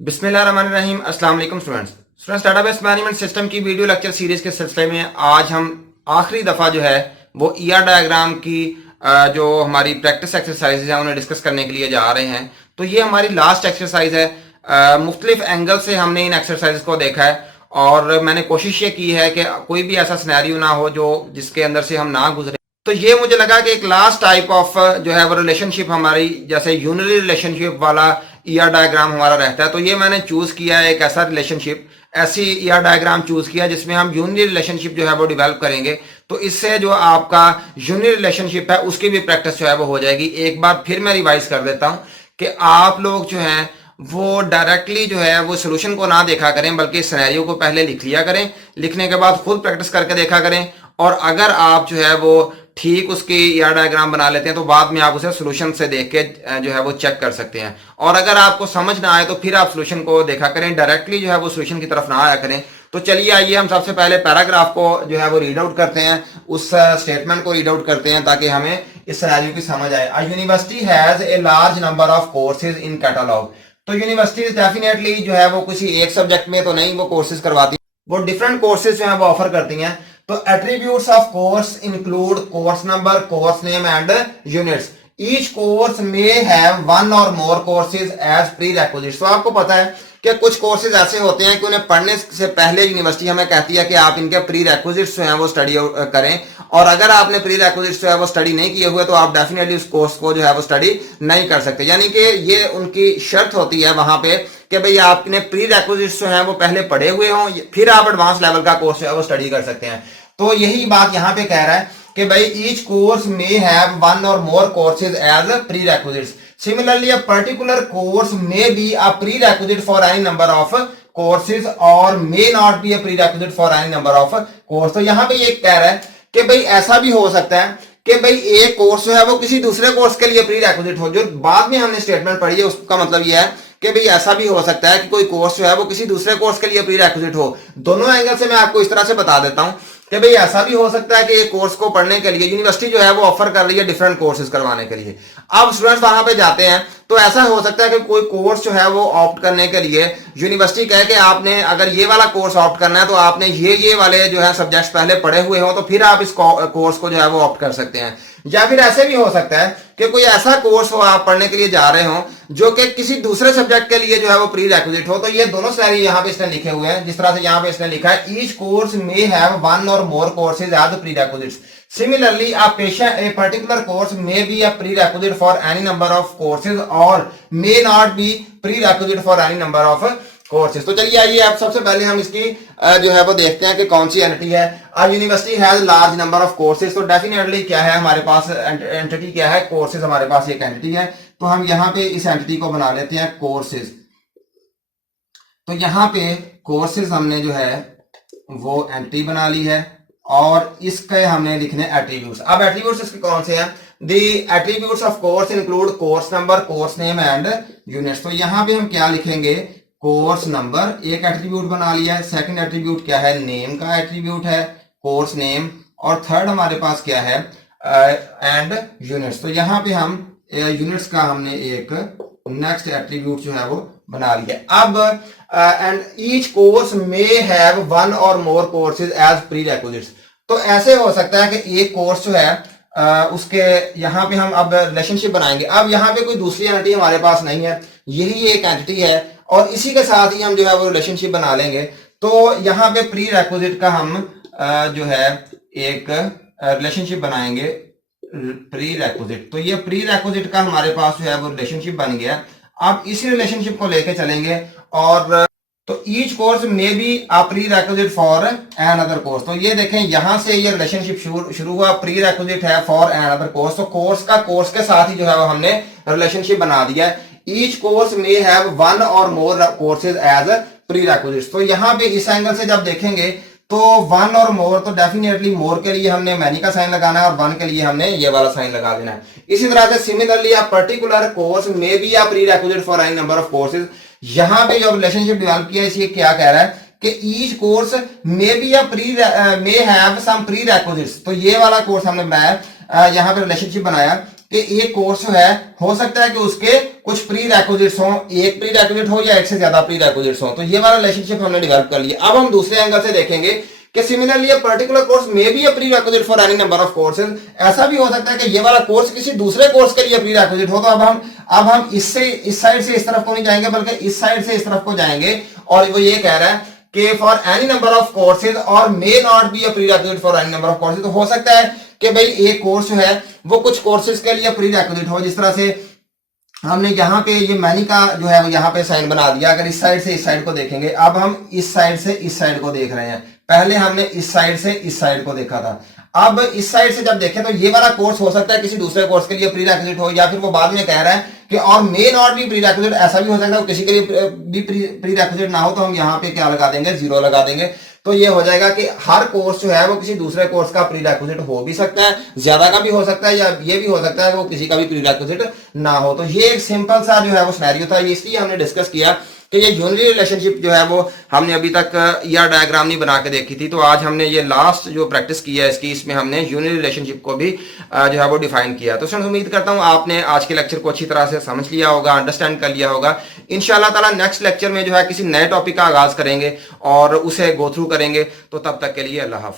बिस्मिल्लाहिर्रहमानिर्रहीम। अस्सलाम वालेकुम स्टूडेंट्स डेटाबेस मैनेजमेंट सिस्टम की वीडियो लेक्चर सीरीज के सिलसिले में आज हम आखिरी दफ़ा जो है वो ईआर डायग्राम की जो हमारी प्रैक्टिस एक्सरसाइज है उन्हें डिस्कस करने के लिए जा रहे हैं। तो ये हमारी लास्ट एक्सरसाइज है। मुख्तलिफ एंगल से हमने इन एक्सरसाइज को देखा है और मैंने कोशिश ये की है कि कोई भी ऐसा सिनेरियो ना हो जो जिसके अंदर से हम ना गुजरे। तो ये मुझे लगा कि एक लास्ट टाइप ऑफ जो है वो रिलेशनशिप हमारी जैसे यूनरी रिलेशनशिप वाला ईआर डायग्राम हमारा रहता है। तो ये मैंने चूज किया है एक ऐसा रिलेशनशिप, ऐसी ईआर डायग्राम चूज किया जिसमें हम यूनरी रिलेशनशिप जो है वो डेवलप करेंगे। तो इससे जो आपका यूनरी रिलेशनशिप है उसकी भी प्रैक्टिस जो है वो हो जाएगी। एक बार फिर मैं रिवाइज कर देता हूं कि आप लोग जो है वो डायरेक्टली जो है वो सोल्यूशन को ना देखा करें बल्कि सिनेरियो को पहले लिख लिया करें। लिखने के बाद खुद प्रैक्टिस करके देखा करें और अगर आप जो है वो ठीक उसकी ईआर डायग्राम बना लेते हैं तो बाद में आप उसे सोल्यूशन से देख के जो है वो चेक कर सकते हैं। और अगर आपको समझ ना आए तो फिर आप सोल्यूशन को देखा करें, डायरेक्टली जो है वो सोल्यूशन की तरफ ना आया करें। तो चलिए आइए हम सबसे पहले पैराग्राफ को जो है वो रीड आउट करते हैं, उस स्टेटमेंट को रीड आउट करते हैं ताकि हमें इस सिनेरियो की समझ आए। A university has a large number of courses in catalogue. तो यूनिवर्सिटी डेफिनेटली जो है वो किसी एक सब्जेक्ट में तो नहीं वो कोर्सेज करवाती, वो डिफरेंट कोर्सेज जो है वो ऑफर करती हैं। तो attributes of course include course number, course name and units. Each course may have one or more courses as prerequisites. तो आपको पता है कि कुछ कोर्सेज ऐसे होते हैं कि उन्हें पढ़ने से पहले यूनिवर्सिटी हमें कहती है कि आप इनके प्री रेक्विजिट्स जो हैं वो स्टडी करें, और अगर आपने प्री रेक्विजिट्स जो है वो स्टडी नहीं किए हुए तो आप डेफिनेटली उस कोर्स को जो है वो स्टडी नहीं कर सकते। यानी कि ये उनकी शर्त होती है वहां पे कि भाई आपने प्री रेक्विजिट्स जो हैं वो पहले पढ़े हुए हों, फिर आप एडवांस लेवल का कोर्स जो है वो स्टडी कर सकते हैं। तो यही बात यहां पे कह रहा है कि भाई each course may have one or more courses as prerequisites. Similarly a particular course may be a prerequisite for any number of courses or may not be a prerequisite for any number of course. तो यहां पे ये कह रहा है कि भाई ऐसा भी हो सकता है कि भाई एक कोर्स जो है वो किसी दूसरे कोर्स के लिए प्री रेक्विजिट हो। जो बाद में हमने स्टेटमेंट पढ़ी है उसका मतलब यह है कि भाई ऐसा भी हो सकता है कि कोई कोर्स जो है वो किसी दूसरे कोर्स के लिए प्री रेक्विजिट हो। दोनों एंगल से मैं आपको इस तरह से बता देता हूं कि भाई ऐसा भी हो सकता है कि एक कोर्स को पढ़ने के लिए यूनिवर्सिटी जो है वो ऑफर कर रही है डिफरेंट कोर्सेज करवाने के लिए। अब स्टूडेंट्स वहां पे जाते हैं तो ऐसा हो सकता है कि कोई कोर्स जो है वो ऑप्ट करने के लिए यूनिवर्सिटी कहे कि आपने अगर ये वाला कोर्स ऑप्ट करना है तो आपने ये वाले जो है सब्जेक्ट्स पहले पढ़े हुए हो तो फिर आप इस कोर्स को जो है वो ऑप्ट कर सकते हैं। या फिर ऐसे भी हो सकता है कि कोई ऐसा कोर्स हो आप पढ़ने के लिए जा रहे हो जो कि किसी दूसरे सब्जेक्ट के लिए जो है वो प्री रेक्विजिट हो। तो ये दोनों सिनेरियो यहाँ पे इसने लिखे हुए हैं, जिस तरह से यहाँ पे इसने लिखा है each course may have one or more courses as prerequisites. Similarly, a particular course may be a prerequisite for any number of courses or may not be prerequisite for any number of courses. तो चलिए आइए अब सबसे पहले हम इसकी जो है वो देखते हैं कि कौन सी एंटिटी है। अब university has large number of courses. तो डेफिनेटली क्या है हमारे पास एंटिटी क्या है, कोर्सेज हमारे पास एक एंटिटी है। तो हम यहाँ पे इस एंटिटी को बना लेते हैं कोर्सेज। तो यहाँ पे कोर्सेज हमने जो है वो एंटिटी बना ली है और इसके हमने लिखने एट्रीब्यूट्स। अब एट्रीब्यूट्स इसके कौन से हैं? The attributes of course include course number, course name and units. तो यहाँ पे हम क्या लिखेंगे? कोर्स नंबर एक एट्रीब्यूट बना लिया है, सेकंड एट्रीब्यूट क्या है? नेम का एट्रीब्यूट है, कोर्स नेम, और थर्ड हमारे पास क्या है? And units. तो यहाँ पे हम यूनिट्स का हमने एक नेक्स्ट एट्रीब्यूट जो है वो बना लिया। अब and each course may have one or more courses as prerequisites. तो ऐसे हो सकता है कि एक कोर्स जो है उसके यहाँ पे हम अब रिलेशनशिप बनाएंगे। अब यहाँ पे कोई दूसरी एंटिटी हमारे पास नहीं है, यही एक एंटिटी है और इसी के साथ ही हम जो है वो रिलेशनशिप बना लेंगे। तो यहाँ पे प्री रेक्विजिट का हम जो है एक रिलेशनशिप बनाएंगे, प्री रेक्विजिट। तो ये प्री रेक्विजिट का हमारे पास जो है वो रिलेशनशिप बन गया। अब इसी रिलेशनशिप को लेके चलेंगे और तो ईच कोर्स में be a prerequisite for another course. तो ये देखें यहां से ये रिलेशनशिप शुरू हुआ, प्री रेक्विजिट है फॉर एन अदर कोर्स। तो कोर्स का कोर्स के साथ ही जो है वो हमने रिलेशनशिप बना दिया है। ईच कोर्स में have one or more courses as prerequisites. तो यहाँ पे इस एंगल से जब देखेंगे तो वन और मोर, तो डेफिनेटली मोर के लिए हमने मैनी का साइन लगाना है और वन के लिए हमने ये वाला साइन लगा देना है। इसी तरह से similarly a particular course may be a prerequisite for any number of courses. यहां पे जो रिलेशनशिप डेवलप किया है इसलिए क्या कह रहा है कि each course may be a pre may have some prerequisites. तो ये वाला कोर्स हमने बनाया, यहाँ पे रिलेशनशिप बनाया कि एक कोर्स जो है हो सकता है कि उसके कुछ प्री रेक्विजिट्स हो, एक प्री रेक्विजिट हो या एक से ज्यादा प्री रेक्विजिट्स हो। तो ये वाला रिलेशनशिप हमने डेवलप कर लिया। अब हम दूसरे एंगल से देखेंगे कि similarly a particular course may be a prerequisite for any number of courses। ऐसा भी हो सकता है कि ये वाला कोर्स किसी दूसरे कोर्स के लिए प्री रेक्विजिट हो। तो अब हम इससे इस साइड से इस तरफ को नहीं जाएंगे बल्कि इस साइड से इस तरफ को जाएंगे, और वो ये कह रहा है कि for any number of courses or may not be a prerequisite for any number of courses. तो हो सकता है कि भाई एक कोर्स जो है वो कुछ कोर्सेज के लिए प्री रेक्विजिट हो। जिस तरह से हमने यहाँ पे ये मैनी का जो है वो यहाँ पे साइन बना दिया। अगर इस साइड से इस साइड को देखेंगे, अब हम इस साइड से इस साइड को देख रहे हैं, पहले हमने इस साइड से इस साइड को देखा था। अब इस साइड से जब देखें तो ये वाला कोर्स हो सकता है किसी दूसरे कोर्स के लिए प्री रेक्विजिट हो, या फिर वो बाद में कह रहा है कि और may not B pre requisite. ऐसा भी हो सकता है किसी के लिए भी प्री रेक्विजिट ना हो, तो हम यहाँ पे क्या लगा देंगे, 0 लगा देंगे। तो ये हो जाएगा कि हर कोर्स जो है वो किसी दूसरे कोर्स का प्री रेक्विजिट हो भी सकता है, ज्यादा का भी हो सकता है, या ये भी हो सकता है कि वो किसी का भी प्री रेक्विजिट ना हो। तो ये एक सिंपल सा जो है वो सिनेरियो था, इसलिए हमने डिस्कस किया कि ये यूनिटरी रिलेशनशिप जो है वो हमने अभी तक ईआर डायग्राम नहीं बना के देखी थी। तो आज हमने ये लास्ट जो प्रैक्टिस की है इसकी, इसमें हमने यूनिटरी रिलेशनशिप को भी जो है वो डिफाइन किया। तो स्टूडेंट्स उम्मीद करता हूँ आपने आज के लेक्चर को अच्छी तरह से समझ लिया होगा, अंडरस्टैंड कर लिया होगा। इंशाल्लाह ताला नेक्स्ट लेक्चर में जो है किसी नए टॉपिक का आगाज करेंगे और उसे गो थ्रू करेंगे। तो तब तक के लिए अल्लाह हाफ़िज़।